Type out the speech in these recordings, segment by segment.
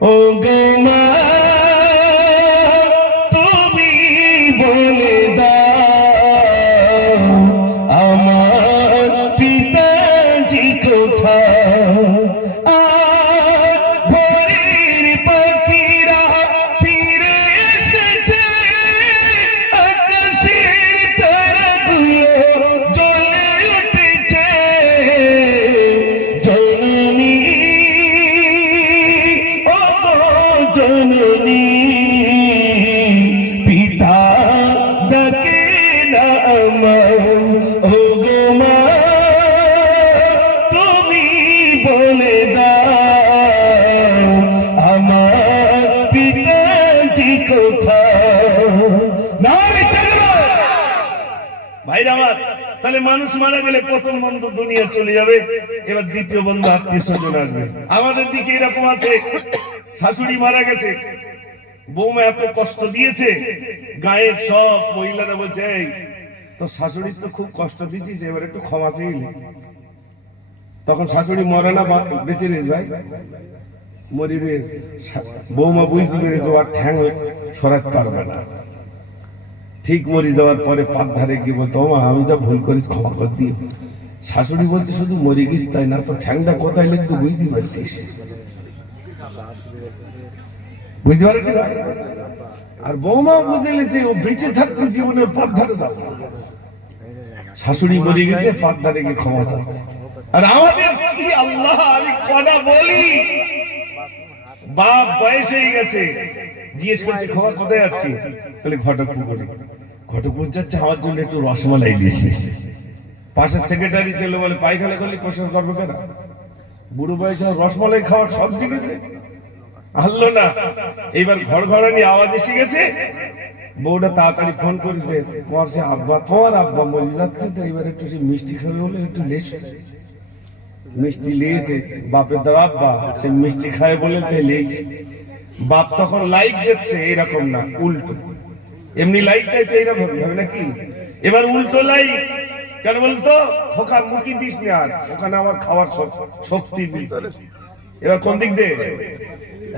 ও গো মা তুমি বলে দাও আমার পিতাজি কোথায়। ভোরের পাখিরা ফিরে এসেছে, আকাশের তারাগুলো জ্বলে উঠেছে। জননী ও জননী পিতা ডাকে না আমার। ও গো মা তুমি বলে দাও আমার পিতাজি কোথায়। ভাইরা আমার, তাহলে মানুষ মারা গেলে প্রথম বন্ধু দুনিয়া চলে যাবে, এবার দ্বিতীয় বন্ধু আত্মীয় স্বজন আসবে। আমাদের দিকে এরকম আছে, শাশুড়ি মারা গেছে, বৌমা এত কষ্ট দিয়েছে, গায়ের সব মহিলারা বলছে এই তো শাশুড়ির তো খুব কষ্ট দিয়েছিস, এবার একটু ক্ষমা চাইলি। তখন শাশুড়ি মরে না, বেঁচে রয়েছে ভাই, মরি রয়েছে। বৌমা বুঝতে পেরেছে আর ঠ্যাং সরাতে পারবে না। ঠিক মরে যাওয়ার পরে পাত ধারে গিয়ে বলতো মা আমি যা ভুল করিস ক্ষমা করে দিও। শাশুড়ি বলতে শুধু মরে গিস তাই না, তো ঠ্যাংটা কোথায় লিখতে বুঝতে পারতিস, বুঝতে পারে কি? আর বৌমা বুঝে লেছে ও বেঁচে থাকতে জীবনের পাত ধারে যাবে। শাশুড়ি মরে গেছে, পাত ধারে গিয়ে ক্ষমা চাচ্ছে। আর আমাদের কি আল্লাহ, আমি কটা বলি, বাপ বয়স হয়ে গেছে, জিজ্ঞেস করছি ক্ষমা কোথায় যাচ্ছি, তাহলে ঘটকপুকুরে। ঘটকপুর যাচ্ছে, আমার জন্য একটু রসমালাই দিয়েছিস। পাশের সেক্রেটারি ছেলে বলে পায়খানা করলে প্রশ্ন করবো কেন, বুড়ো বয়সে রসমালাই খাওয়ার সব শিখেছে, আনলো না। এইবার ঘর ঘরানি আওয়াজ এসে গেছে, বউটা তাড়াতাড়ি ফোন করেছে, তোমার সে আব্বা, তোমার আব্বা মরে যাচ্ছে, তো এবার একটু সে মিষ্টি খাবে বলে একটু লেস মিষ্টি লিয়েছে। বাপের দ্বারা আব্বা সে মিষ্টি খায় বলে তাই লেয়েছে। বাপ তখন লাইক দিচ্ছে, এরকম না, উল্টো। এমনি লাইক দেয় তো এইরকম ভাবে নাকি, এবার উল্টো লাইক কেন বলতো, খোকার মুখি দিস না, আর ওখানে আমার খাওয়ার শক্তি নেই। এবার কোন দিক দিয়ে,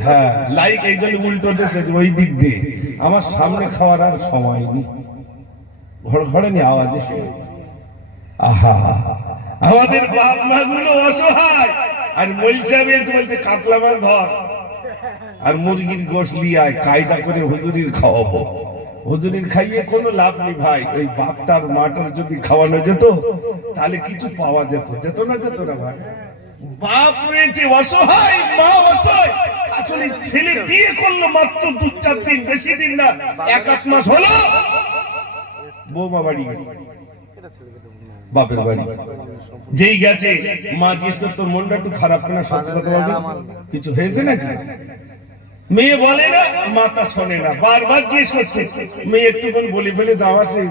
হ্যাঁ লাইক এই জন্য উল্টো দিচ্ছে, ওই দিক দিয়ে আমার সামনে খাওয়ার আর সময় নেই। ঘর ঘরে নিয়ে আওয়াজ এসে গেছে। আহা, আমাদের বাপ মা গুলো অসহায়, আর মলচা বেঁচে বলতে কাতলা মাছ ধর আর মুরগির গোশ লিয়ায়, কায়দা করে হুজুরির খাওয়াবো। হুজুরির খাইয়ে কোনো লাভ নেই ভাই, ওই বাপটার মাটার যদি খাওয়ানো যেত তাহলে কিছু পাওয়া যেত, যেত না ভাই। বাপ রয়েছে অসহায়, মা অসহায়। আসলে ছেলে বিয়ে করলো মাত্র 2-4 দিন, বেশি দিন না, 1-8 মাস হলো, বৌমা বাড়ি গেছে, বাপের বাড়ি যেই গেছে, মা জিজ্ঞেস করতো মনটা একটু খারাপ না, সত্যি কথা বলতো কিছু হয়েছে নাকি? মেয়ে বলে না, মাতা শোনে না, বারবার জিজ্ঞেস করছে। মেয়ে একটুক্ষণ বলে ফেলে যাওয়া, সে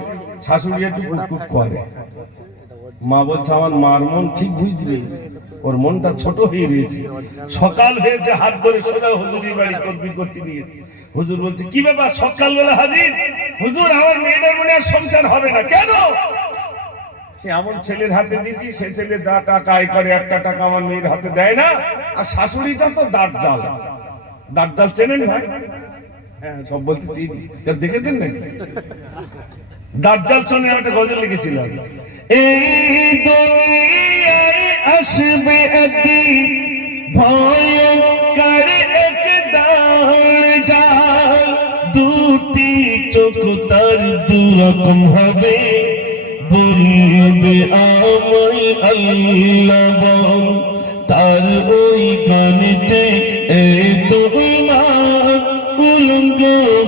শাশুড়ি একটু কুটকুট করে। মা বলছে আমার মার মন ঠিক বুঝতে পেরেছে, ওর মনটা ছোট হয়ে রয়েছে। সকাল হয়েছে, হাত ধরে সোজা হুজুরের বাড়ি তদবির করতে নিয়ে। হুজুর বলছে কি ব্যাপার সকালবেলা হাজির? হুজুর আমার মেয়েটার মনে আর সংসার হবে না। কেন? সে এমন ছেলের হাতে দিয়েছি, সে ছেলে যা টাকা আয় করে 1টা টাকা আমার মেয়ের হাতে দেয় না। আর শাশুড়িটা তো দাঁত জাল, দাঁত জাল চেনেন ভাই? হ্যাঁ সব বলতেছি, দেখেছেন নাকি? দাঁত জাল শুনে একটা গজল লিখেছিলাম, এই দুনিয়ায় আসবে একদিন ভয়ঙ্কর এক দাঁড় জাল, দুটি চোখ তার দুরকম হবে, বলবে আমায় আল্লাহ বল, তার ওই গানেতে এত ইমান উলঙ্গ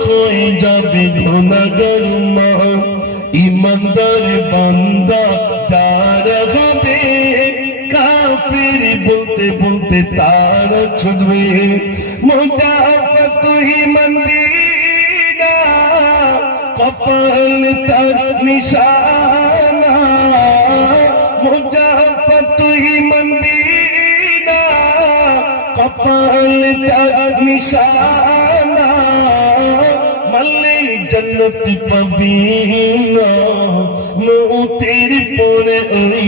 হয়ে যাবে গুনাহগার মা। ইমানদার বান্দা যারা হবে, কাফির বলতে বলতে তারা ছুটবে। মুজাফাত ইমান বিনা কপাল তার নিশানা, মুজাফাত ইমান বিনা কপাল তার নিশানা, মালে জন্নত পাবি না, মৌতের পরে ওই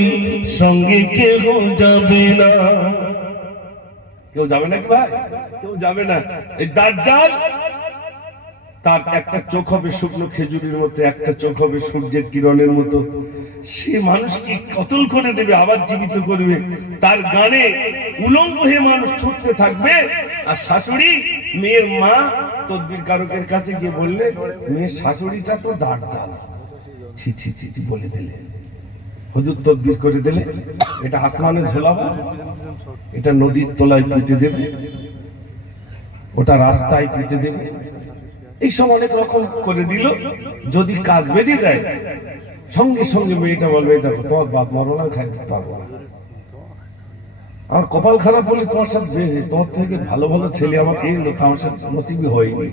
সঙ্গে কেউ যাবে না। কেউ যাবে নাকি ভাই? কেউ যাবে না। এই দাজ্জাল তার একটা চোখ হবে শুকনো খেজুরের মতো, একটা চোখ হবে সূর্যের কিরণের মতো। সে মানুষকে কতল করে দেবে, আবার জীবিত করবে। তার গানে উলঙ্গ হয়ে মানুষ ছুটতে থাকবে। আর শাশুড়ি, মেয়ের মা তদবির কারকের কাছে গিয়ে বললে, মেয়ের শাশুড়িটা তো দাজ্জাল। ছি ছি ছি ছি বলে দিলে, হুজুর তদবির করে দিলে, এটা আসমানে ঝোলাবো, এটা নদীর তলায় পুঁতে দেবে, ওটা রাস্তায় পুঁতে দেবে, এইসব অনেক রকম করে দিল। যদি কাজ বেরিয়ে যায়, সঙ্গে সঙ্গে মেয়েটা বলবে, দেখো তোমার বাপ মরনা খাইতে পারবো না, আমার কপাল খারাপ বলে তোমার সাথে তোমার থেকে ভালো ভালো ছেলে আমার এলো, আমার সাথে নসিবই হয়নি।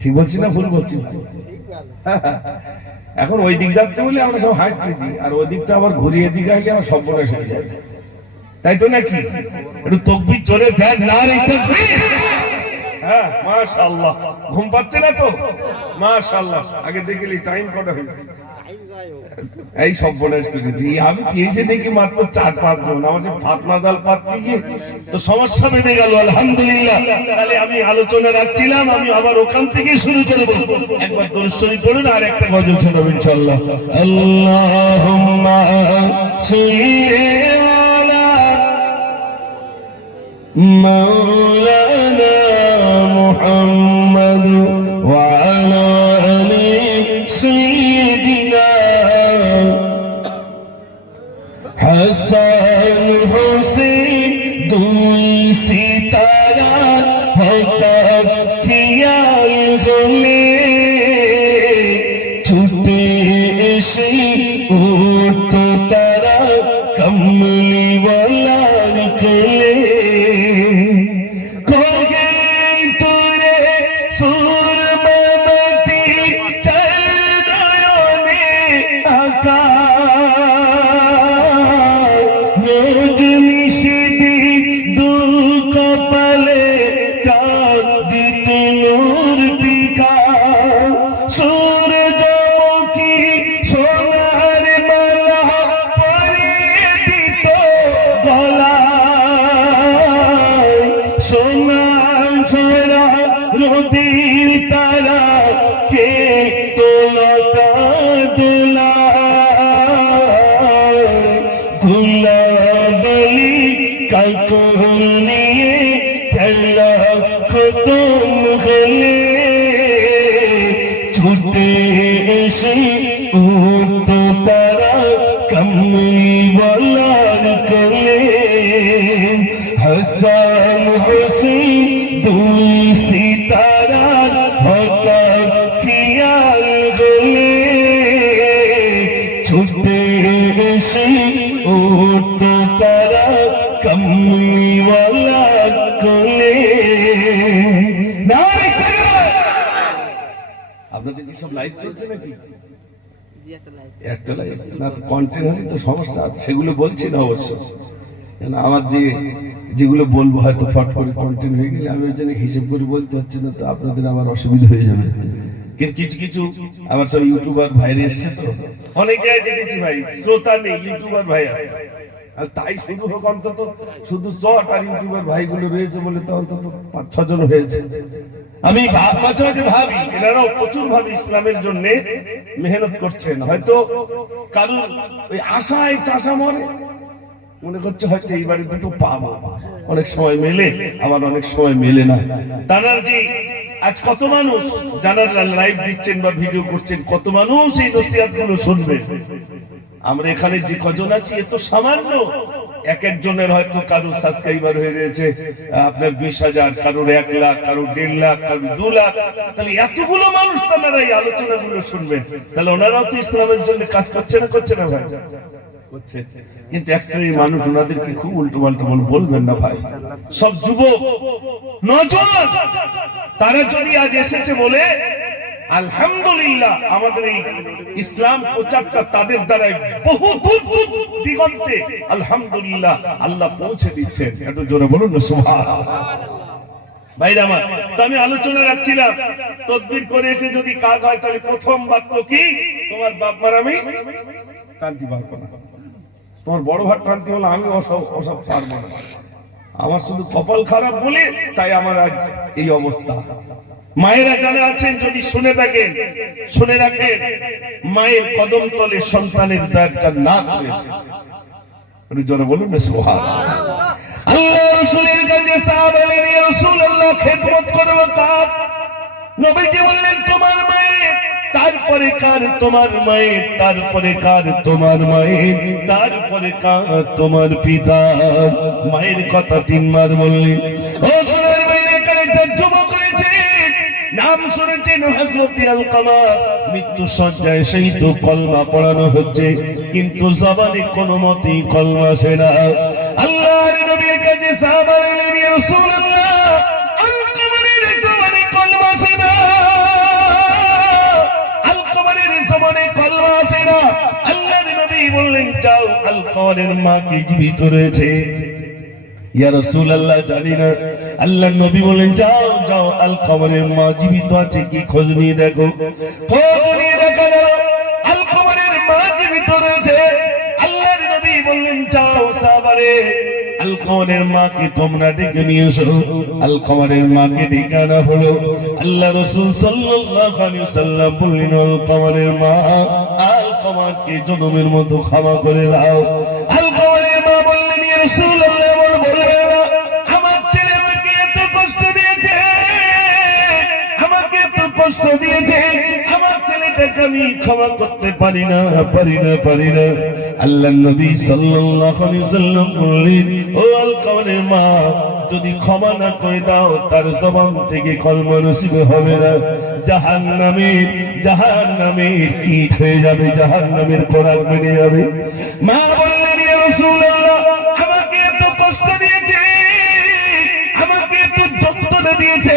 ঠিক বলছি না ভুল বলছি? এখন ওই দিক যাচ্ছে বলে আমরা সব হাঁটতেছি, আর ওই দিকটা আবার ঘুরিয়ে দিকে গিয়ে আমার সব বলে হয়ে যাবে, তাই তো নাকি? একটু তকবির জোরে দেন না রে তাকবীর। হ্যাঁ মাশাআল্লাহ, ঘুম পাচ্ছে না তো? মাশাআল্লাহ, আগে দেখলি টাইম কটা হয়েছে? এই সব বলে করেছি আমি কি এসে দেখি মাত্র 4-5 জন, আমার সে ফাতনা জাল পাততে গিয়ে তো সমস্যা বেঁধে গেল। আলহামদুলিল্লাহ, তাহলে আমি আলোচনা রাখছিলাম, আমি আবার ওখান থেকে শুরু করব। একবার দরুদ শরীফ পড়ুন আর একটা গজল শোনাব ইনশাআল্লাহ। আল্লাহুম্মা সাল্লি আলা মাওলানা মুহাম্মদ ওয়া আলা আলি সাইয়্যিদিনা হাসান হোসেন, দুই সিতারা হঠাৎ খেয়াল হলে ছুটে এসে উঠতো তারা কমলিওয়ালার কোলে। হাসান হোসেন, দুই সিতারা হঠাৎ খেয়াল হলে ছুটে এসে উঠতো তারা কমলিওয়ালার কোলে। আপনাদের কি সব লাইভ চলছে নাকি? একটা লাইভ না, কন্টেন্ট হলে তো সমস্যা, সেগুলো বলছি না অবশ্য। আমার যেগুলো বলবো হয়তো ফট করে কন্টেন্ট হয়ে গেলে আমি ওই জন্য হিসেব করে বলতে হচ্ছে না, তো আপনাদের আবার অসুবিধা হয়ে যাবে। কিন্তু কিছু কিছু আবার সব ইউটিউবার ভাইরে এসছে, তো অনেক জায়গায় দেখেছি ভাই শ্রোতা নেই, ইউটিউবার ভাই আছে। আর তাই শুরু হোক, অন্তত শুধু চট আর ইউটিউবার ভাইগুলো রয়েছে বলে তো অন্তত 5-6 জন হয়েছে। আমি মাঝে মাঝে ভাবি এনারাও প্রচুর ভাবে ইসলামের জন্য মেহনত করছেন। হয়তো কারণ ওই আশায় চাষা মরে, মনে করছে হয়তো এইবারে দুটো পাবো, অনেক সময় মেলে আবার অনেক সময় মেলে না। তারা যে আজ কত মানুষ যারা লাইভ দিচ্ছেন বা ভিডিও করছেন, কত মানুষ এই নসিহত গুলো শুনবেন। আমরা এখানে যে কজন আছি এত সামান্য, এক একজনের হয়তো কারোর সাবস্ক্রাইবার হয়ে রয়েছে আপনার 20,000, কারোর 1 লাখ, কারোর 1.5 লাখ, কারোর 2 লাখ। তাহলে এতগুলো মানুষ তারা এই আলোচনাগুলো শুনবেন, তাহলে ওনারাও তো ইসলামের জন্য কাজ করছে না? করছে না ভাই? করছে। কিন্তু এক শ্রেণীর মানুষ, ওনাদেরকে খুব উল্টো পাল্টা বলবেন না ভাই। সব যুবক নজওয়ান তারা যদি আজ এসেছে বলে আলহামদুলিল্লাহ, আমাদের এই ইসলাম প্রচারটা তাদের দ্বারাই বহু দূর দূর দিগন্তে আলহামদুলিল্লাহ আল্লাহ পৌঁছে দিচ্ছেন। একটু জোরে বলুন না সুবহানাল্লাহ। ভাইরা আমার, তো আমি আলোচনা রাখছিলাম, তদবির করে এসে যদি কাজ হয় তাহলে প্রথম বাক্য কি? তোমার বাপ মার আমি টানতে পারবো না। তোমার বড় ভাত টানতে হলে আমি ওসব পারবো না। আমার শুধু কপাল খারাপ বলে তাই আমার আজ এই অবস্থা। মায়েরা যারা আছেন যদি শুনে থাকেন, শুনে রাখেন, মায়ের কদম তলে সন্তানের দ্বার জান্নাত রয়েছে। জোরে বলুন না সুবহানাল্লাহ। আল্লাহ রাসূলের কাছে সাহাবা বলেন, ইয়া রাসূলুল্লাহ, খেদমত করব কার? নবীজি বললেন, তোমার মায়ের, তারপরে কার? তোমার মায়ের, তারপরে কার? তোমার মায়ের, তারপরে কার? তোমার পিতা। মায়ের কথা 3 বার বললেন। ও সোনার বাইরে কারে যুবক হয়েছে, নাম শুনেছেন হযরত আলকামা, মৃত্যু সজ্জায় সেই তো কলমা পড়ানো হচ্ছে, কিন্তু জবানে কোনো মতেই কলমা আসে না। আল্লাহর নবীর কাছে সাহাবা বললেন, ইয়া রাসূলুল্লাহ, আলকামার জবানে কলমা আসে না, আলকামার জবানে কলমা আসে না। আল্লাহর নবী বললেন, যাও, আলকামার মা কি জীবিত রয়েছে? ইয়া রাসূলুল্লাহ, জানি না। আল্লাহর নবী বলেন, যাও যাও, আলকামারের মা জীবিত আছে কি খোঁজ নিয়ে দেখো। খোঁজ নিয়ে দেখা গেল আলকামারের মা জীবিত রয়েছে। আল্লাহর নবী বললেন, যাও সাহাবারে, আলকামারের মাকে তোমরা ডেকে নিয়ে এসো। আলকামারের মাকে ডেকে আনা হলো। আল্লাহ রাসূল সাল্লাল্লাহু আলাইহি ওয়াসাল্লাম বললেন, আলকামারের মা, আলকামারকে জনমের মতো ক্ষমা করে দাও। আলকামারের মা বললেন, ইয়া রাসূলুল্লাহ, কষ্ট দিয়েছে, আমার ছেলেটাকে আমি ক্ষমা করতে পারি না, পারি না, পারি না। আল্লাহর নবী সাল্লাল্লাহু আলাইহি ওয়াসাল্লাম বললেন, ও আলকামারের মা, যদি ক্ষমা না করে দাও, তার জবান থেকে কলমা নসিব হবে না। জাহান্নামের কীট হয়ে যাবে, জাহান্নামের খোরাক বেড়ে যাবে। মা বললেন, ইয়া রাসূলুল্লাহ, আমাকে এত কষ্ট দিয়েছে, আমাকে এত যন্ত্রণা দিয়েছে,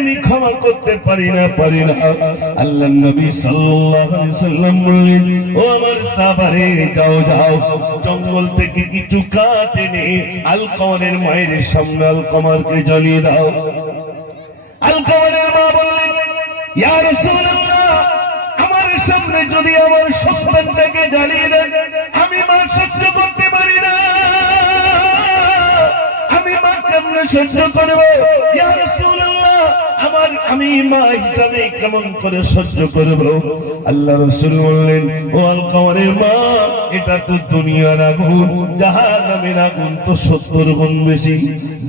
আমি ক্ষমা করতে পারি না, পারি না। আল্লাহর নবী সাল্লাল্লাহু আলাইহি ওয়াসাল্লাম বললেন, ও আমার সাহাবারে, যাও যাও, জঙ্গল থেকে কিছু কাঠ এনে আলকামারের মায়ের সামনে আলকামারকে জ্বালিয়ে দাও। আলকামারের মা বললেন, ইয়া রাসূলুল্লাহ, আমার সামনে যদি আমার সন্তানটাকে জ্বালিয়ে দেন, আমি মা সহ্য করতে পারি না, আমি মা কেমনে সহ্য করব? ইয়া রাসূলুল্লাহ, আমি মা হিসাবে কেমন করে সহ্য করব? আল্লাহ রাসূল বললেন, ও আলকামারের মা, এটা তো দুনিয়ার আগুন, জাহান্নামের আগুন তো 70 গুণ বেশি।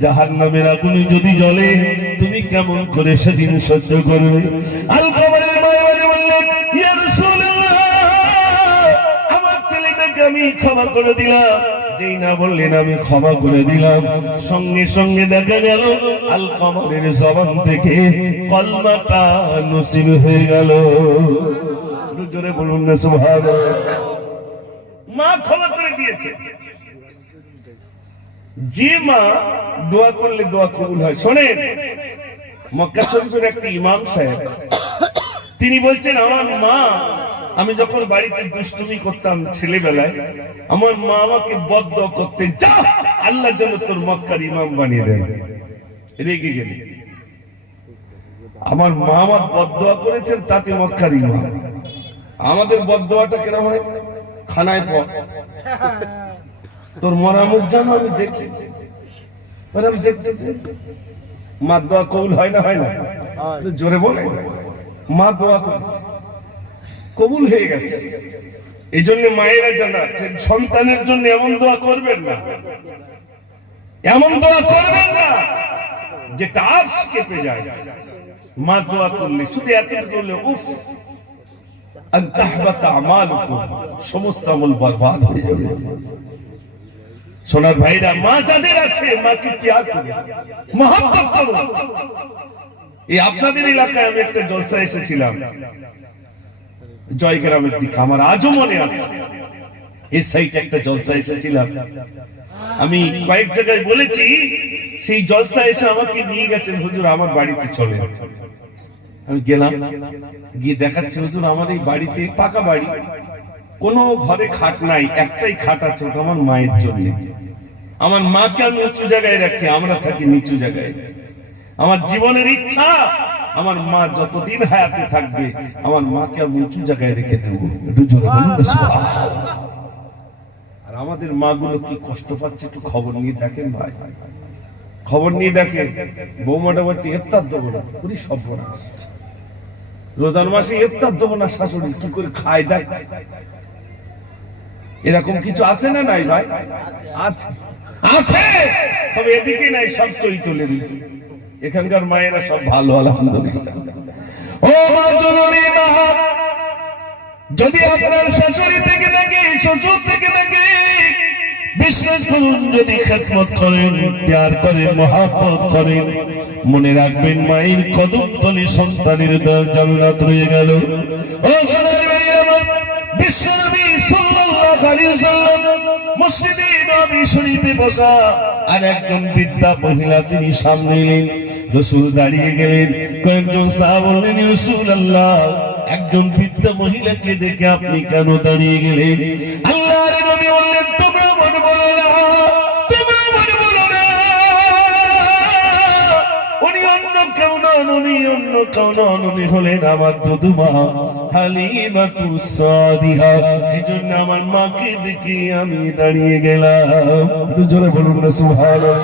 জাহান্নামের আগুনে যদি জ্বলে, তুমি কেমন করে সেদিন সহ্য করবে? আলকামারের মা বললেন, ইয়া রাসূলুল্লাহ, আমার ছেলেটাকে আমি ক্ষমা করে দিলাম। যেই না বললেন আমি ক্ষমা করে দিলাম, সঙ্গে সঙ্গে দেখা গেল আলকামারের জবান থেকে কলমাটা নসিব হয়ে গেল। জোরে বলুন না সুবহানাল্লাহ। মা ক্ষমা করে দিয়েছে। যে মা দোয়া করলে দোয়া কবুল হয়। শোনেন, মক্কা শরীফের একটা ইমাম সাহেব, তিনি বলছেন, আমার মা, আমি যখন বাড়িতে দুষ্টুমি করতাম ছেলেবেলায়, আমার মা আমাকে বদদোয়া করতেন, যা, আল্লাহ যেন তোর মক্কার ইমাম বানিয়ে দেয়। রেগে গেলে আমার মা আমার বদদোয়া করেছেন, তাতে মক্কার ইমাম। আমাদের বদদোয়াটা কেন হয়? খানায় পর, তোর মরামত জানো, আমি দেখি, আমি দেখতেছি মা দোয়া কবুল হয় না, হয় না? জোরে বলে, মা দোয়া করেছে, কবুল হয়ে গেছে। এই জন্য মায়েরা জানাচ্ছেন, সন্তানের জন্য এমন দোয়া করবেন না, এমন দোয়া করবেন না যেটা আরশ কেঁপে যায়। মা দোয়া করলে শুধু এত করলে, উফ, আন তাহবাতা আমালুকুম, সমস্ত আমল বরবাদ হয়ে যাবে। সোনার ভাইরা, মা যাদের আছে, মাকে প্যার করুন, মহব্বত করুন। এই আপনাদের এলাকায় আমি একটা জলসা এসেছিলাম, জয়গ্রামের দিকে, আমার আজও মনে আছে। এই সাইডে একটা জলসা এসেছিলাম, আমি কয়েক জায়গায় বলেছি। সেই জলসা এসে আমাকে নিয়ে গেছেন, হুজুর আমার বাড়িতে চলে। আমি গেলাম, গিয়ে দেখাচ্ছে, হুজুর আমার এই বাড়িতে, পাকা বাড়ি, কোনো ঘরে খাট নাই, একটাই খাট আছে, ওটা আমার মায়ের জন্য। আমার মাকে আমি উঁচু জায়গায় রাখি, আমরা থাকি নিচু জায়গায়। আমার জীবনের ইচ্ছা, আমার মা যতদিন হায়াতে থাকবে, আমার মাকে আমি উঁচু জায়গায় রেখে দেবো। একটু জোরে বলুন না সুবহানাল্লাহ। আমাদের মাগুলো কি কষ্ট পাচ্ছে একটু খবর নিয়ে দেখেন ভাই, খবর নিয়ে দেখেন। বৌমাটা বলতে ইফতার দেবো না, পুরি সর্বনাশ, রোজার মাসে ইফতার দেবো না, শাশুড়ি কি করে খায় দেয়। এরকম কিছু আছে না নাই ভাই? আছে, আছে, তবে এদিকে নাই, সব চই তুলে দিয়েছে। এখানকার মায়েরা সব ভালো, আলহামদুলিল্লাহ। ও মা জননী মা, যদি আপনার শাশুড়ি থেকে থাকে, শ্বশুর থেকে থাকে, বিশ্বাস করুন, যদি খেদমত করেন, প্যার করেন, মহব্বত করেন, মনে রাখবেন মায়ের কদম তলে সন্তানের জান্নাত রয়ে গেল। ও সোনার ভাইরা আমার, বিশ্বনবী সাল্লাল্লাহু আলাইহি ওয়াসাল্লাম মসজিদে নববী শরীফে বসা, আর একজন বৃদ্ধা মহিলা তিনি সামনে এলেন। রাসূল দাঁড়িয়ে গেলেন, কয়েকজন সাহাবা বললেন, ইয়া রাসূলুল্লাহ, একজন বৃদ্ধা মহিলাকে দেখে আপনি কেন দাঁড়িয়ে গেলেন? আল্লাহর নবী বললেন, তোমরা মনে বলো না, তোমরা মনে বলো না, উনি অন্য কেউ নন, উনি অন্য কেউ নন, উনি হলেন আমার দুধুমা হালিমাতুস সাদিয়া। এজন্য আমার মাকে দেখে আমি দাঁড়িয়ে গেলাম। একটু জোরে বলুন না সুবহানাল্লাহ।